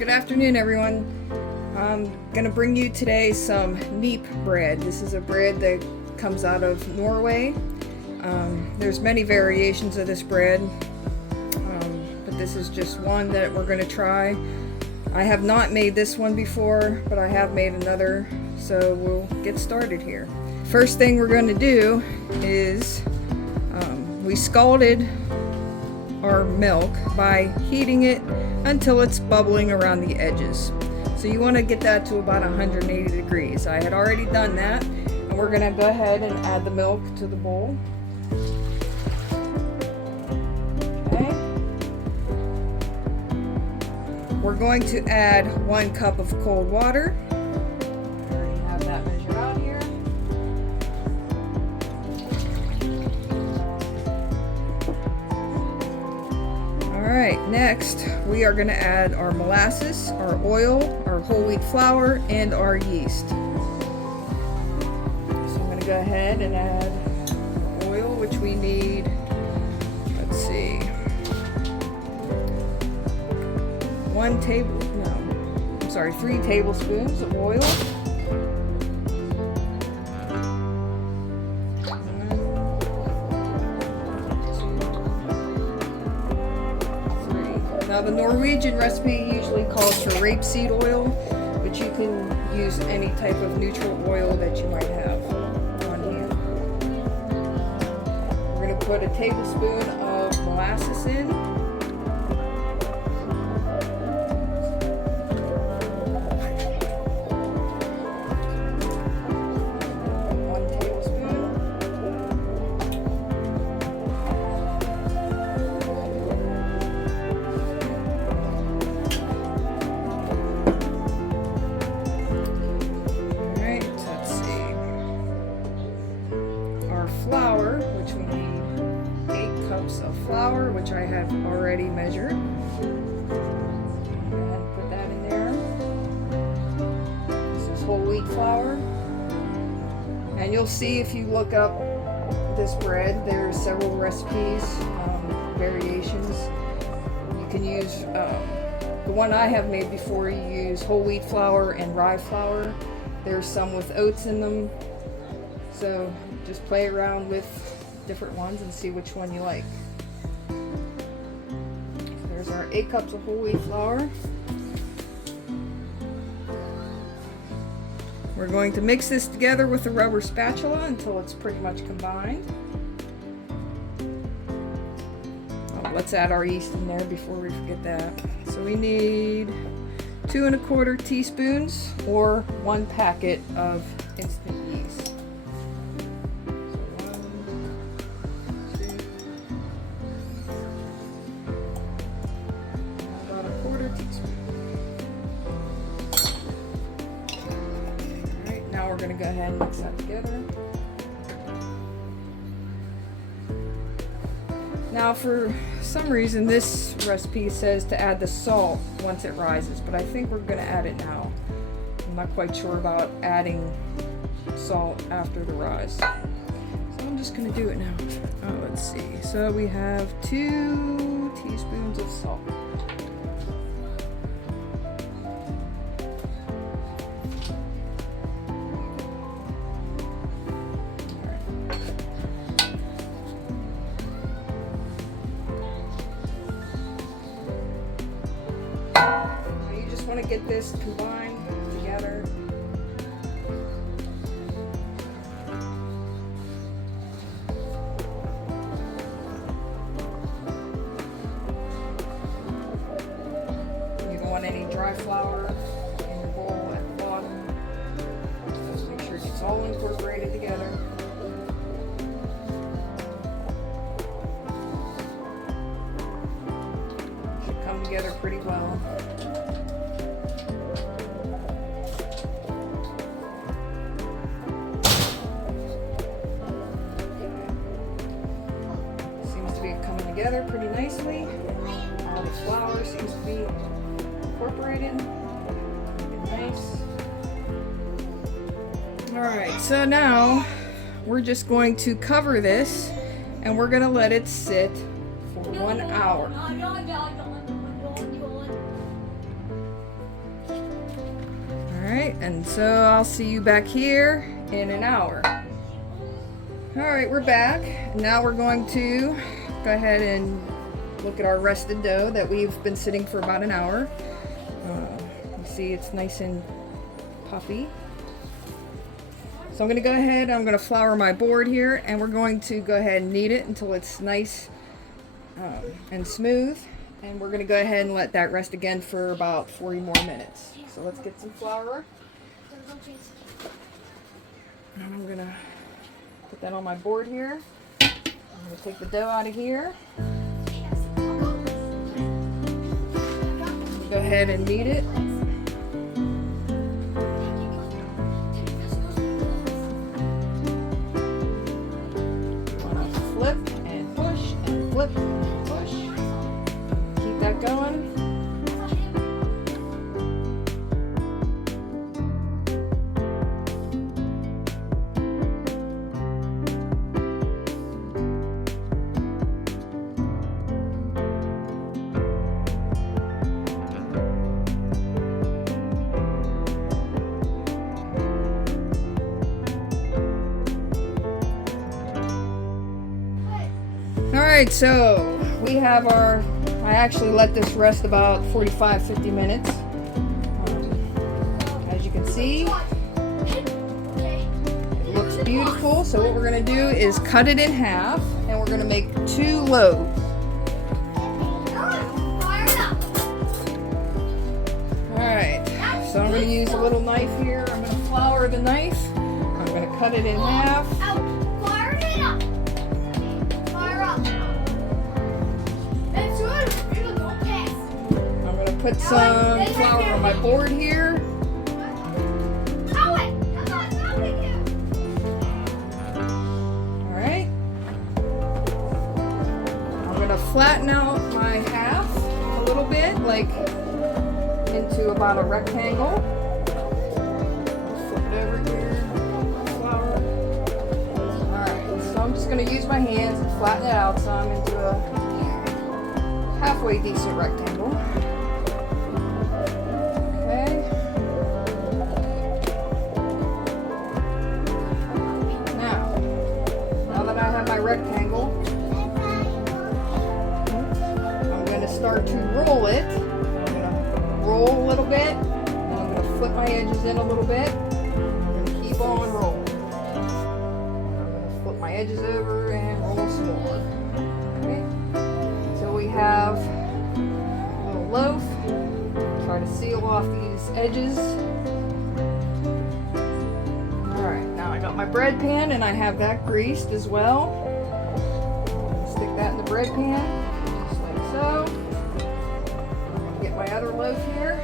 Good afternoon, everyone. I'm going to bring you today some Kneippbrød. This is a bread that comes out of Norway. There's many variations of this bread, but this is just one that we're going to try. I have not made this one before, but I have made another, so we'll get started here. First thing we're going to do is we scalded our milk by heating it until it's bubbling around the edges. So you want to get that to about 180 degrees. I had already done that, and we're going to go ahead and add the milk to the bowl. Okay. We're going to add 1 cup of cold water. I already have that measured out here. Alright, next we are going to add our molasses, our oil, our whole wheat flour, and our yeast. So I'm going to go ahead and add oil, which we need, let's see, 3 tablespoons of oil. Now the Norwegian recipe usually calls for rapeseed oil, but you can use any type of neutral oil that you might have on hand. We're going to put a tablespoon of molasses in. 1 tablespoon. Flour, which we need 8 cups of flour, which I have already measured. And put that in there. This is whole wheat flour. And you'll see if you look up this bread, there's several recipes, variations. You can use, the one I have made before, you use whole wheat flour and rye flour. There's some with oats in them. So just play around with different ones and see which one you like. There's our 8 cups of whole wheat flour. We're going to mix this together with a rubber spatula until it's pretty much combined. Oh, let's add our yeast in there before we forget that. So we need 2 1/4 teaspoons or 1 packet of instant yeast. Now we're going to go ahead and mix that together. Now for some reason this recipe says to add the salt once it rises, but I think we're going to add it now. I'm not quite sure about adding salt after the rise. So I'm just going to do it now. Oh, let's see. So we have 2 teaspoons of salt. Want to get this combined together. You don't want any dry flour in your bowl at the bottom. Just make sure it's all incorporated together. Should come together pretty well. Together pretty nicely. All the flour seems to be incorporated. Nice. Alright, so now we're just going to cover this and we're going to let it sit for 1 hour. Alright, and so I'll see you back here in an hour. Alright, we're back. Now we're going to go ahead and look at our rested dough that we've been sitting for about an hour. You see it's nice and puffy. So I'm going to go ahead, I'm going to flour my board here, and we're going to go ahead and knead it until it's nice and smooth. And we're going to go ahead and let that rest again for about 40 more minutes. So let's get some flour. And I'm going to put that on my board here. I'm going to take the dough out of here. Go ahead and knead it. You want to flip and push and flip and push. Keep that going. Alright, so we have I actually let this rest about 45-50 minutes. As you can see, it looks beautiful. So what we're going to do is cut it in half, and we're going to make 2 loaves. Alright, so I'm going to use a little knife here. I'm going to flour the knife. I'm going to cut it in half. Put some flour on my board here. Alright. I'm going to flatten out my half a little bit, like into about a rectangle. Flip it over here. Flour. Alright, so I'm just going to use my hands and flatten it out some into a halfway decent rectangle. Rectangle. I'm going to start to roll it. I'm going to roll a little bit. And I'm going to flip my edges in a little bit. I'm going to keep on rolling. I'm going to flip my edges over and roll some more. Okay. Until we have a little loaf. Try to seal off these edges. Alright, now I got my bread pan and I have that greased as well. Stick that in the bread pan, just like so. Get my other loaf here.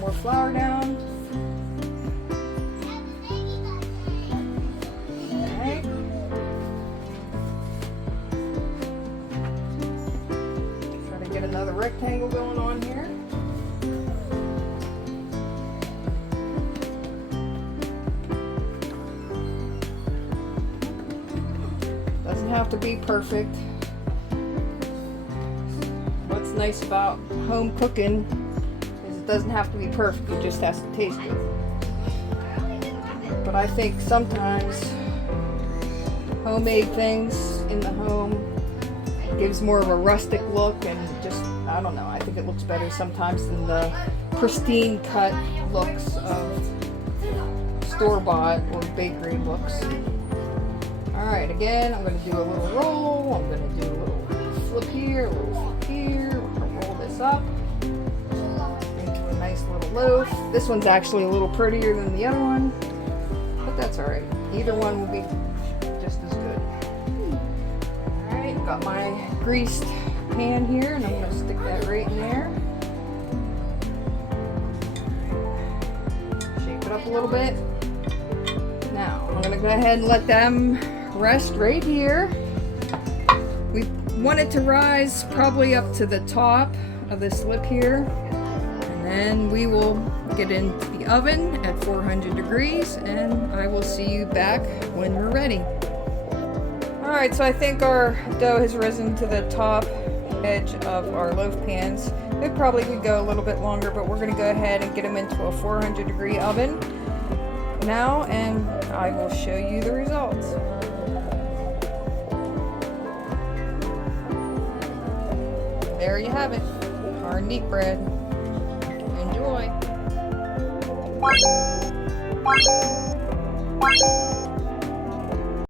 More flour down. Okay. Try to get another rectangle going on here. Have to be perfect. What's nice about home cooking is it doesn't have to be perfect, it just has to taste good. But I think sometimes homemade things in the home gives more of a rustic look, and just, I don't know, I think it looks better sometimes than the pristine cut looks of store-bought or bakery looks. Alright, again, I'm going to do a little roll, I'm going to do a little flip here, a little flip here, we're going to roll this up into a nice little loaf. This one's actually a little prettier than the other one, but that's alright. Either one will be just as good. Alright, I've got my greased pan here, and I'm going to stick that right in there. Shape it up a little bit. Now, I'm going to go ahead and let them rest right here. We want it to rise probably up to the top of this lip here, and then we will get into the oven at 400 degrees, and I will see you back when we're ready. Alright, so I think our dough has risen to the top edge of our loaf pans. It probably could go a little bit longer, but we're going to go ahead and get them into a 400-degree oven now, and I will show you the results. There you have it, our Kneippbrød. Enjoy!